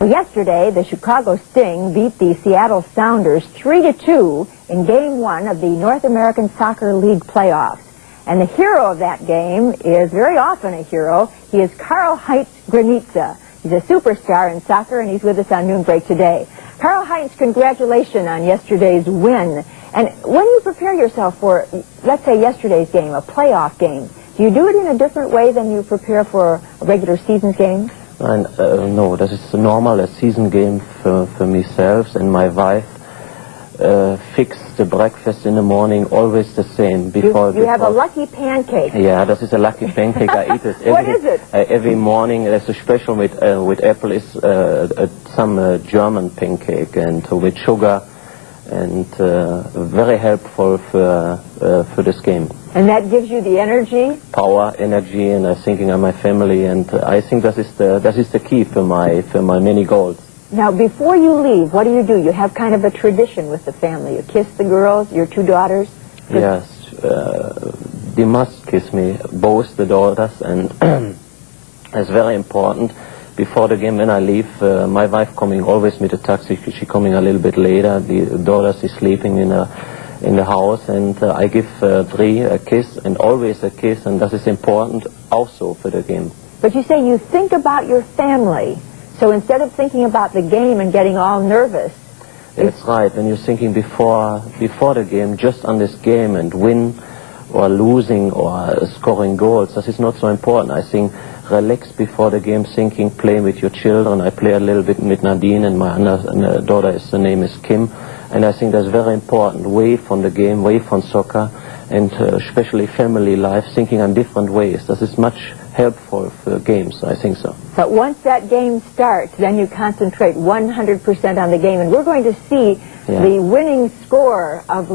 Well, yesterday, the Chicago Sting beat the Seattle Sounders 3-2 in Game 1 of the North American Soccer League playoffs. And the hero of that game is very often a hero. He is Karl-Heinz Granitza. He's a superstar in soccer, and he's with us on Noon Break today. Karl-Heinz, congratulations on yesterday's win. And when you prepare yourself for, let's say, yesterday's game, a playoff game, do you do it in a different way than you prepare for a regular season game? No, that is normal, a season game for myself and my wife. Fix the breakfast in the morning, always the same. Before you have a lucky pancake. Yeah, that is a lucky pancake. I eat it every, what is it? Every morning. There's a special with apple is some German pancake and with sugar, and very helpful for this game. And that gives you the energy? Power, energy, and I'm thinking of my family, and I think that is the key for my many goals. Now, before you leave, what do? You have kind of a tradition with the family. You kiss the girls, your two daughters? Yes, they must kiss me, both the daughters, and it's very important. Before the game, when I leave, my wife coming always with a taxi. She coming a little bit later. The daughters is sleeping in the house, and I give three a kiss, and always a kiss, and that is important also for the game. But you say you think about your family. So instead of thinking about the game and getting all nervous... That's right. When you're thinking before the game, just on this game and win or losing or scoring goals, that is not so important. I think relax before the game, thinking, play with your children. I play a little bit with Nadine, and my other daughter, her name is Kim. And I think that's very important. Away from the game, away from soccer, and especially family life, thinking on different ways. That is much helpful for games, I think so. But once that game starts, then you concentrate 100% on the game, and we're going to see the winning score of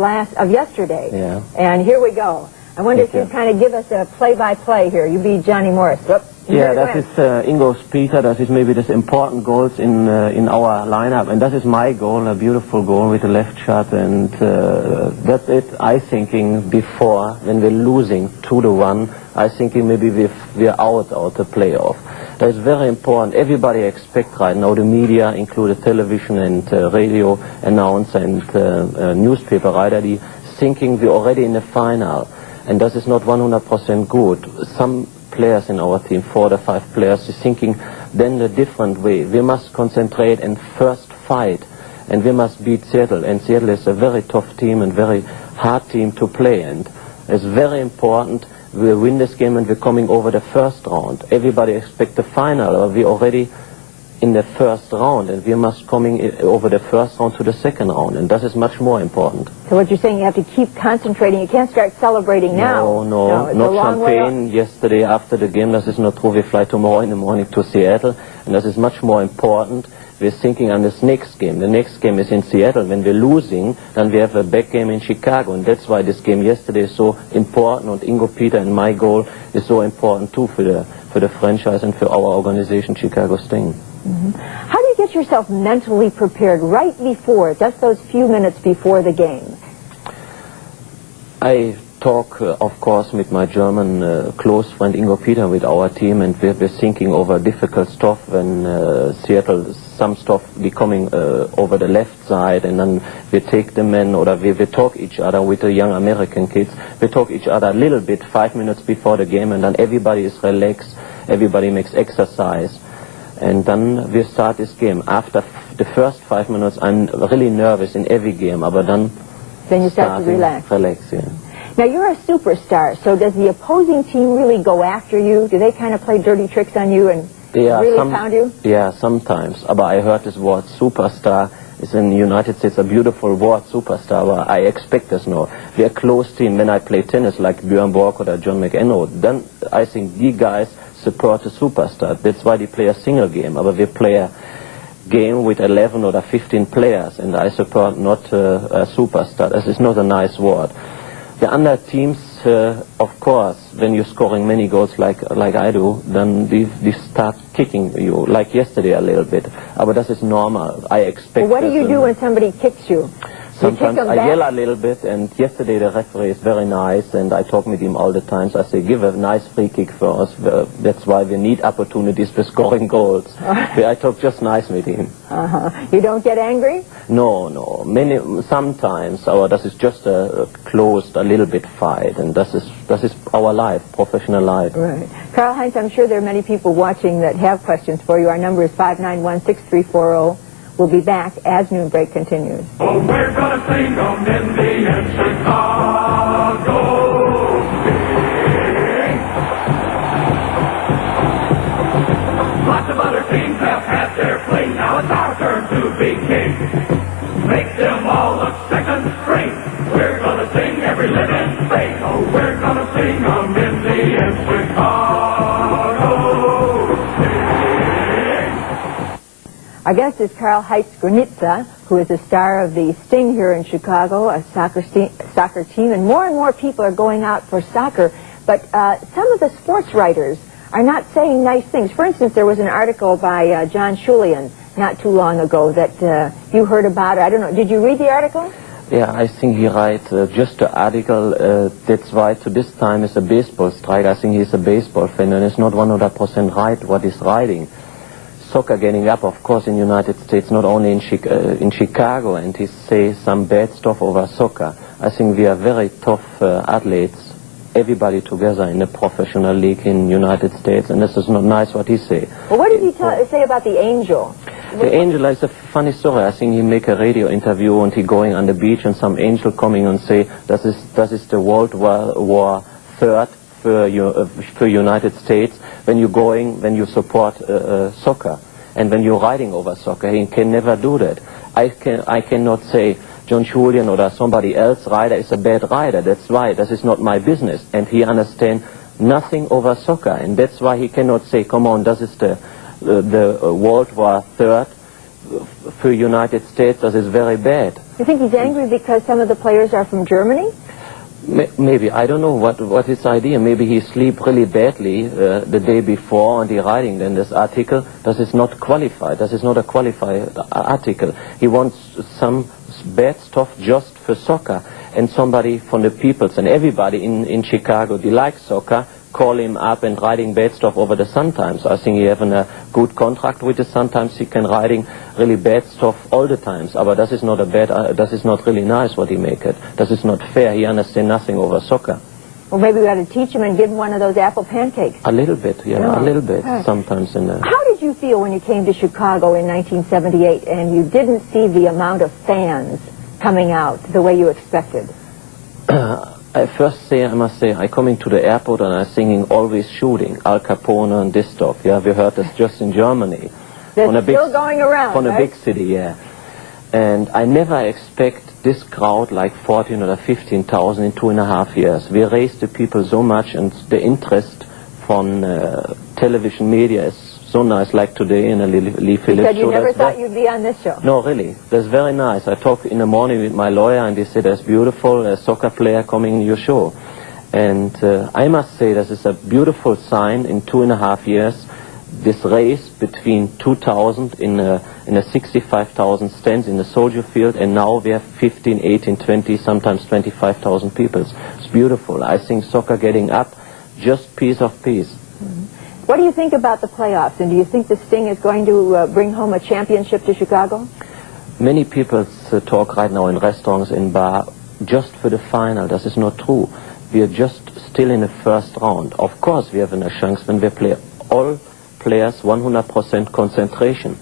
yesterday. Yeah. And here we go. I wonder if you kind of give us a play-by-play here. You be Johnny Morris. Whoops. Yeah, that is Ingo's Peter. That is maybe the important goals in our lineup, and that is my goal, a beautiful goal with a left shot, and that's it. I thinking before when we're losing 2-1, I thinking maybe we're out of the playoff. That is very important. Everybody expects right now, the media, including television and radio announcer and newspaper writer, they thinking we're already in the final, and that is not 100% good. Some players in our team, 4 or 5 players, is thinking then a different way. We must concentrate and first fight, and we must beat Seattle. And Seattle is a very tough team and very hard team to play, and it's very important we win this game and we're coming over the first round. Everybody expects the final, or we're already in the first round, and we must coming over the first round to the second round, and that is much more important. So what you're saying, you have to keep concentrating. You can't start celebrating now. No, not champagne yesterday after the game. That is not true. We fly tomorrow in the morning to Seattle, and that is much more important. We're thinking on this next game. The next game is in Seattle. When we're losing, then we have a back game in Chicago, and that's why this game yesterday is so important, and Ingo, Peter, and my goal is so important too for the franchise and for our organization, Chicago Sting. How do you get yourself mentally prepared right before, just those few minutes before the game? I talk, of course, with my German close friend Ingo Peter with our team, and we're thinking over difficult stuff when Seattle, some stuff becoming over the left side, and then we take the men, or we talk each other with the young American kids. We talk each other a little bit 5 minutes before the game, and then everybody is relaxed, everybody makes exercise. And then we start this game. After the first 5 minutes, I'm really nervous in every game, but then you start to relax. Yeah. Now, you're a superstar, so does the opposing team really go after you? Do they kind of play dirty tricks on you and really pound you? Yeah, sometimes. But I heard this word superstar is in the United States a beautiful word, superstar, but I expect this now. We're a close team. When I play tennis like Björn Borg or John McEnroe, then I think the guys support a superstar. That's why they play a single game. But we play a game with 11 or 15 players, and I support not a superstar. This is not a nice word. The other teams, of course, when you're scoring many goals like I do, then they start kicking you, like yesterday a little bit. But that is normal. I expect. Well, what do you do when somebody kicks you? Sometimes them I back? yell a little bit, and yesterday the referee is very nice, and I talk with him all the time. So I say, give a nice free kick for us. That's why we need opportunities for scoring goals. I talk just nice with him. You don't get angry? No. Sometimes this is just a closed, a little bit fight, and this is our life, professional life. Right. Karl-Heinz, I'm sure there are many people watching that have questions for you. Our number is 591-6340. We'll be back as Noon Break continues. Oh, we're gonna sing on Indy and Chicago. Sing. Lots of other teams have had their fling. Now it's our turn to be king. Make them all look second string. We're gonna sing every living thing. Oh, we're gonna sing on Indy and Chicago. Our guest is Karl-Heinz Granitza, who is a star of the Sting here in Chicago, a soccer team, and more people are going out for soccer. But some of the sports writers are not saying nice things. For instance, there was an article by John Schulian not too long ago that you heard about. I don't know. Did you read the article? Yeah, I think he writes just the article. That's right. So this time is a baseball strike. I think he's a baseball fan, and it's not 100% right what he's writing. Soccer getting up, of course, in the United States, not only in Chicago, and he says some bad stuff over soccer. I think we are very tough athletes, everybody together in the professional league in the United States, and this is not nice what he say. Well, what did he say about the Angel? The Angel is a funny story. I think he make a radio interview and he going on the beach and some angel coming and say, das ist the World War III for United States when you support soccer. And when you're riding over soccer, he can never do that. I cannot say John Julian or somebody else rider is a bad rider. That's why. This is not my business. And he understands nothing over soccer. And that's why he cannot say, come on, this is the World War III for United States. This is very bad. You think he's angry because some of the players are from Germany? Maybe. I don't know what his idea. Maybe he sleep really badly the day before and he writing then this article. This is not qualified. This is not a qualified article. He wants some bad stuff just for soccer. And somebody from the peoples and everybody in Chicago, they like soccer, call him up and writing bad stuff over the Sun Times. I think he having a good contract with the Sun Times. He can writing really bad stuff all the times. But this is not this is not really nice what he make it. This is not fair. He understands nothing over soccer. Well, maybe we ought to teach him and give him one of those apple pancakes. A little bit, yeah, No. a little bit Right. sometimes in there. How did you feel when you came to Chicago in 1978 and you didn't see the amount of fans coming out the way you expected? I must say, I coming to the airport and I'm singing Always Shooting, Al Capone and this stuff. Yeah, we heard this just in Germany. They're still going around, From right? a big city, yeah. And I never expect this crowd like 14 or 15,000 in 2.5 years. We raised the people so much and the interest from television media is so nice, like today in a Lee Phillips show. You said you never That's thought you'd be on this show. No, really. That's very nice. I talked in the morning with my lawyer and he said, that's beautiful, a soccer player coming in your show. And I must say this is a beautiful sign in 2.5 years. This race between 2,000 in a 65,000 stands in the soldier field, and now we have 15, 18, 20, sometimes 25,000 people. It's beautiful. I think soccer getting up, just piece of piece. Mm-hmm. What do you think about the playoffs, and do you think the Sting is going to bring home a championship to Chicago? Many people talk right now in restaurants, in bar, just for the final. This is not true. We are just still in the first round. Of course we have a chance when we play all players 100% concentration.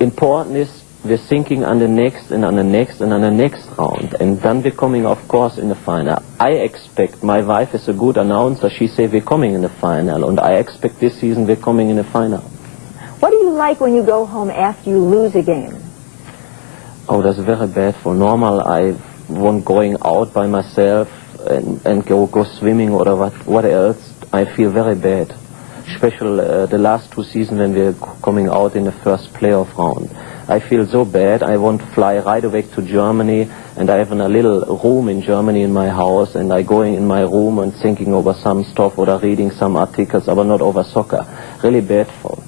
Important is we're thinking on the next and on the next and on the next round, and then we're coming, of course, in the final. I expect, my wife is a good announcer, she say we're coming in the final, and I expect this season we're coming in the final. What do you like when you go home after you lose a game? Oh, that's very bad. For normal, I won't going out by myself and go swimming or what else. I feel very bad. Especially the last 2 seasons when we're coming out in the first playoff round. I feel so bad. I want to fly right away to Germany, and I have a little room in Germany in my house, and I going in my room and thinking over some stuff or reading some articles, but not over soccer. Really bad for.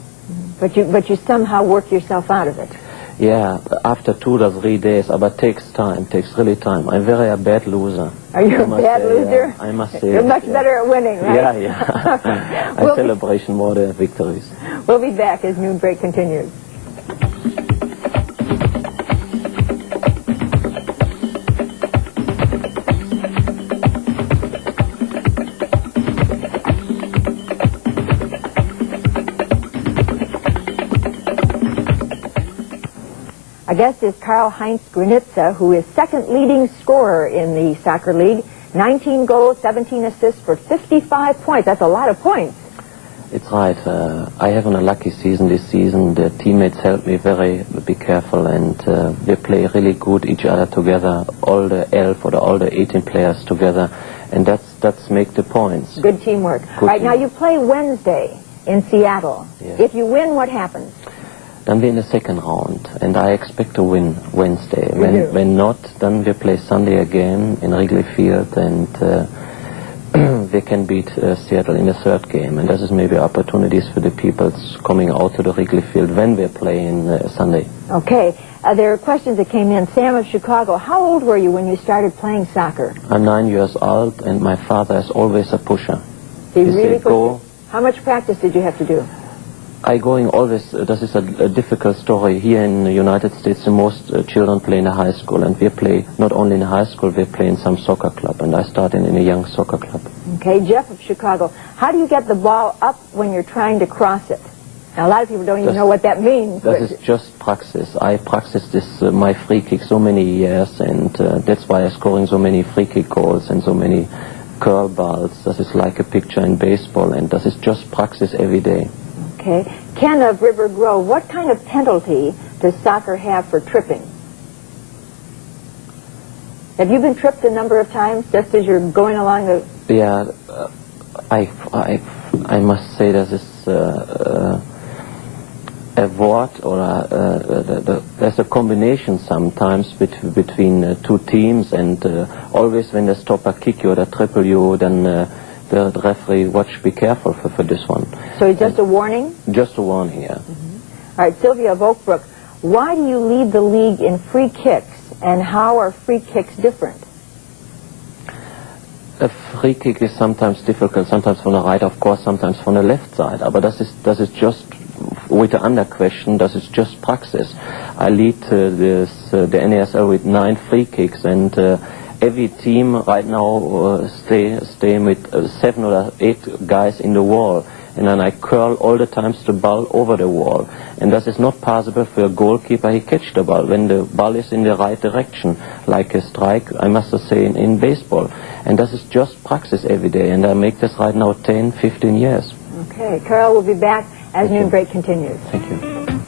But you somehow work yourself out of it. Yeah, after 2 or 3 days, but it takes time, takes really time. I'm very a bad loser. Are you a bad loser? I must say. You're much better at winning, right? Yeah, yeah. I celebrate more the victories. We'll be back as Noon Break continues. Our guest is Karl-Heinz Granitza, who is second leading scorer in the soccer league. 19 goals, 17 assists for 55 points. That's a lot of points. It's right. I have a lucky season this season. The teammates help me be careful, and we play really good each other together, all the 11 or all the 18 players together, and that's make the points. Good teamwork. All right, now you play Wednesday in Seattle. Yes. If you win, what happens? Then we're in the second round, and I expect to win Wednesday. When not, then we play Sunday again in Wrigley Field, and we can beat Seattle in the third game. And this is maybe opportunities for the people coming out to the Wrigley Field when we play in Sunday. Okay. There are questions that came in. Sam of Chicago, how old were you when you started playing soccer? I'm 9 years old, and my father is always a pusher. He really pushed you? How much practice did you have to do? I going always, this is a difficult story. Here in the United States, the most children play in the high school, and we play not only in the high school, we play in some soccer club, and I started in a young soccer club. Okay, Jeff of Chicago, how do you get the ball up when you're trying to cross it? Now, a lot of people don't even know what that means. This is just practice. I practiced this, my free kick, so many years, and that's why I'm scoring so many free kick goals and so many curl balls. This is like a picture in baseball, and this is just practice every day. Okay. Ken of River Grove, what kind of penalty does soccer have for tripping? Have you been tripped a number of times just as you're going along the... Yeah, I must say that is a word or there's a combination sometimes between two teams, and always when the stopper kick you or the triple you, then the referee be careful for this one. So it's just a warning? Just a warning, yeah. All right, Sylvia of Oak Brook, why do you lead the league in free kicks, and how are free kicks different? A free kick is sometimes difficult, sometimes from the right, of course, sometimes from the left side. But that is just, with the under question, that is just practice. I lead the NASL with 9 free kicks, and every team right now stay with 7 or 8 guys in the wall, and then I curl all the times the ball over the wall, and that is not possible for a goalkeeper. He catch the ball when the ball is in the right direction, like a strike, I must say, in baseball, and that is just practice every day, and I make this right now 10, 15 years. Okay, Karl will be back as Noon Break continues. Thank you.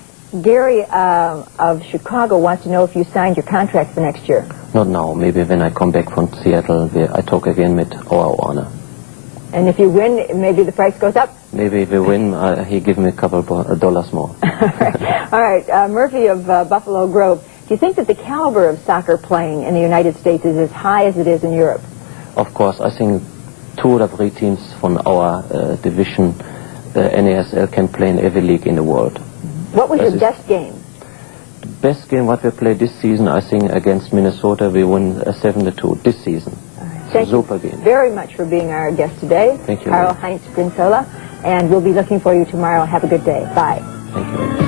Gary of Chicago wants to know if you signed your contract for next year. Not now. Maybe when I come back from Seattle, I talk again with our owner. And if you win, maybe the price goes up? Maybe if we win, he give me a couple of dollars more. All right. Murphy of Buffalo Grove, do you think that the caliber of soccer playing in the United States is as high as it is in Europe? Of course. I think 2 or 3 teams from our division, NASL, can play in every league in the world. What was your best game? The best game what we played this season, I think, against Minnesota, we won 7-2 this season. Thank you very much for being our guest today. Thank you. Karl-Heinz Granitza, and we'll be looking for you tomorrow. Have a good day. Bye. Thank you.